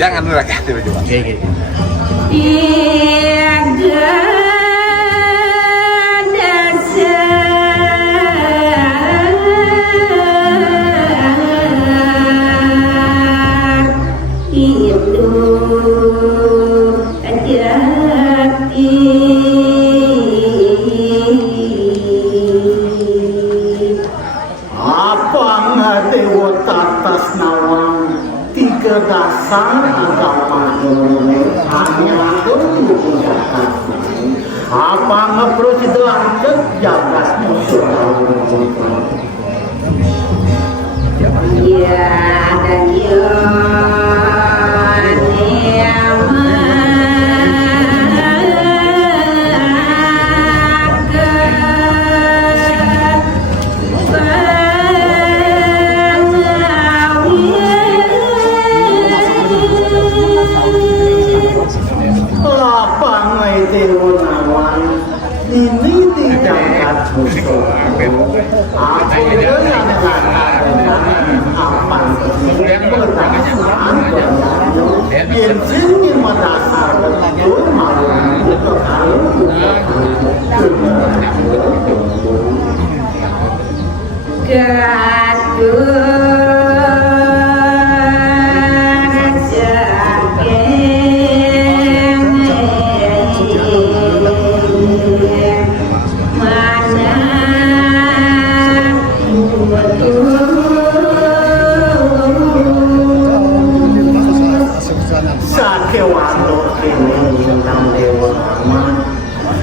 Jangan dulu lagi, coba. Dasar agama ini hanya apa ngeproses itu lanjut jabat musuh. Ya dan ini tidak musuh. Aku yang apa bensin yang mendasar betul malu itu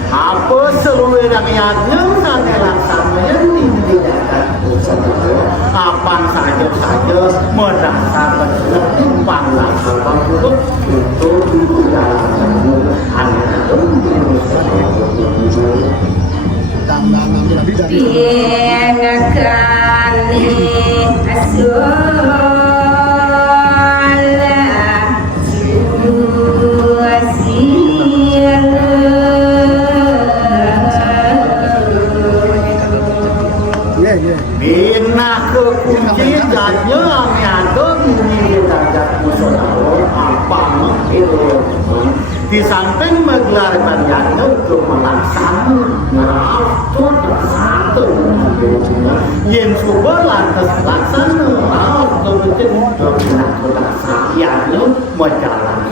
apa seluruh rakyatnya sangat sampai apa saja mendasar timbang untuk Bina kekunci jadinya ada ini tajak musuh apa itu di samping menggelar banyak untuk melaksanakan laksana ngaraos tur satu yen coba lantas laksana ngaraos tur sakyanya majalah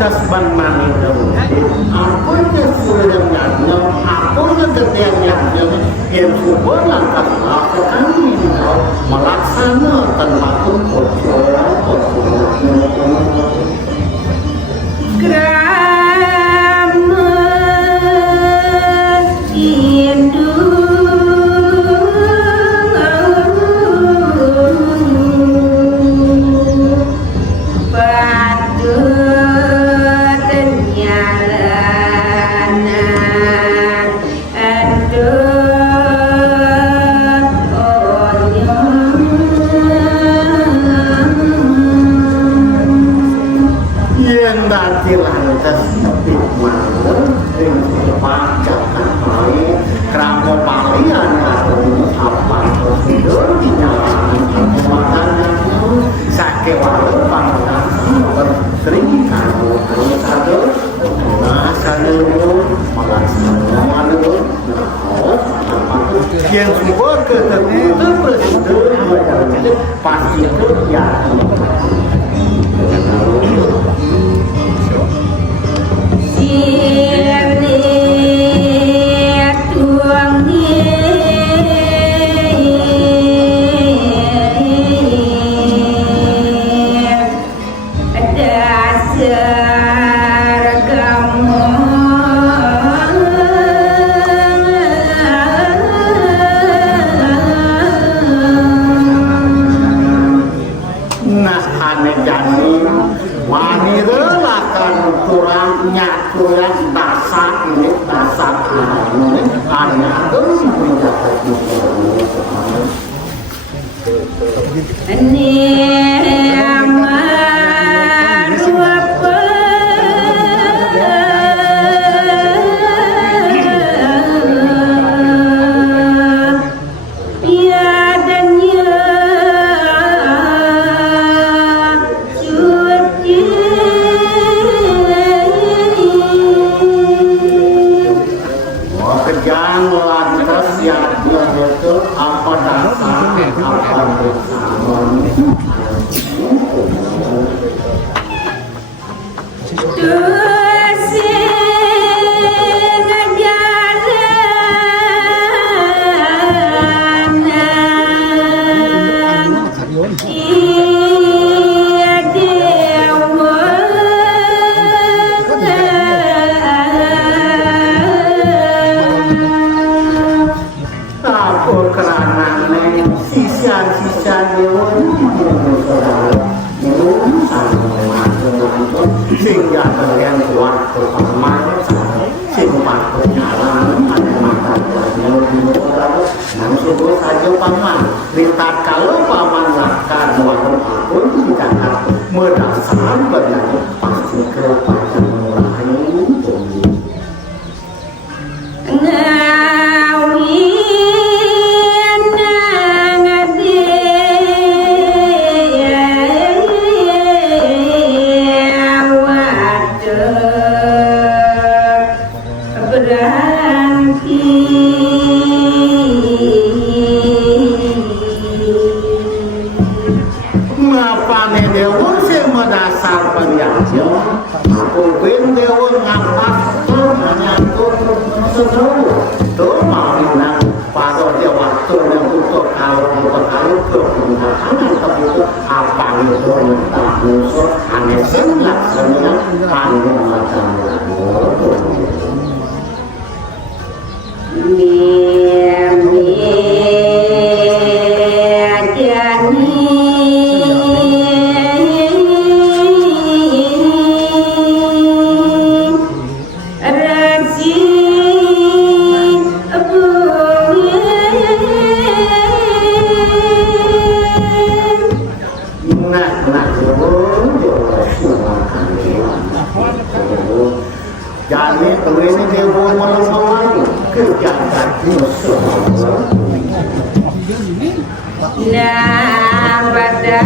lantas ban manit aku nya sudah nyanyo aku nya ketia nyanyo yang subur lantas lakukan ini melaksana termasuk yang sebuah ketentuan presiden pasti kerja sehingga kalian kuat bersama simpan berjalan ada mata namun subuh saja paman lintar kalau paman lakukan suatu apapun tidak mendasar benar pasti kepada mulai kejagat nah pada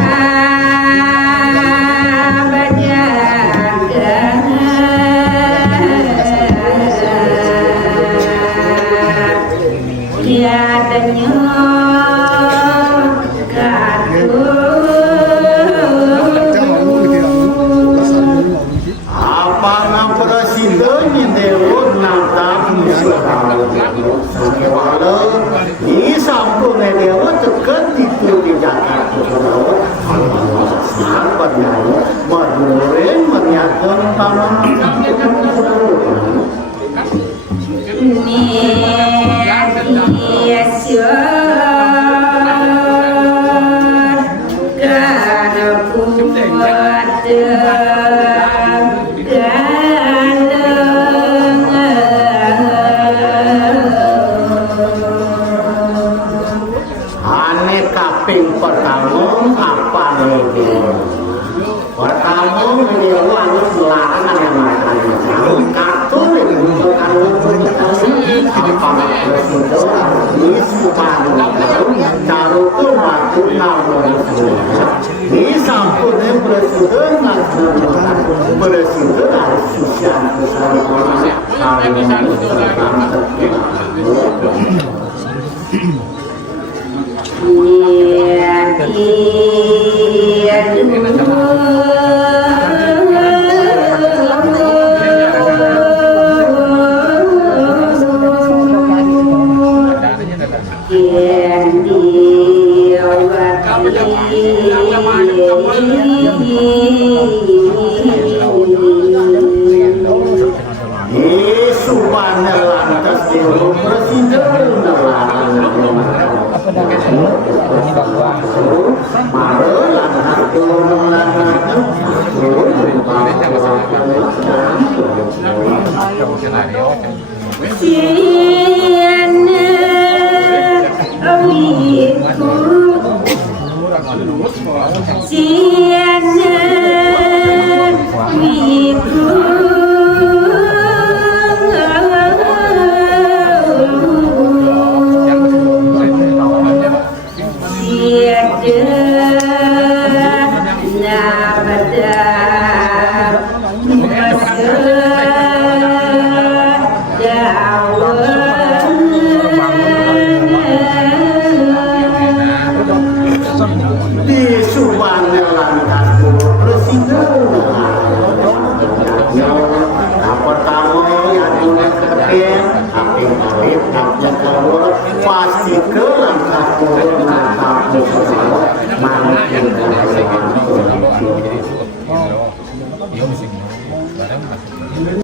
di sampung dewa tekan itu di Jakarta sahabat nyanyi madurin menyatakan tanah di sampun yang presiden harus susah pasti ke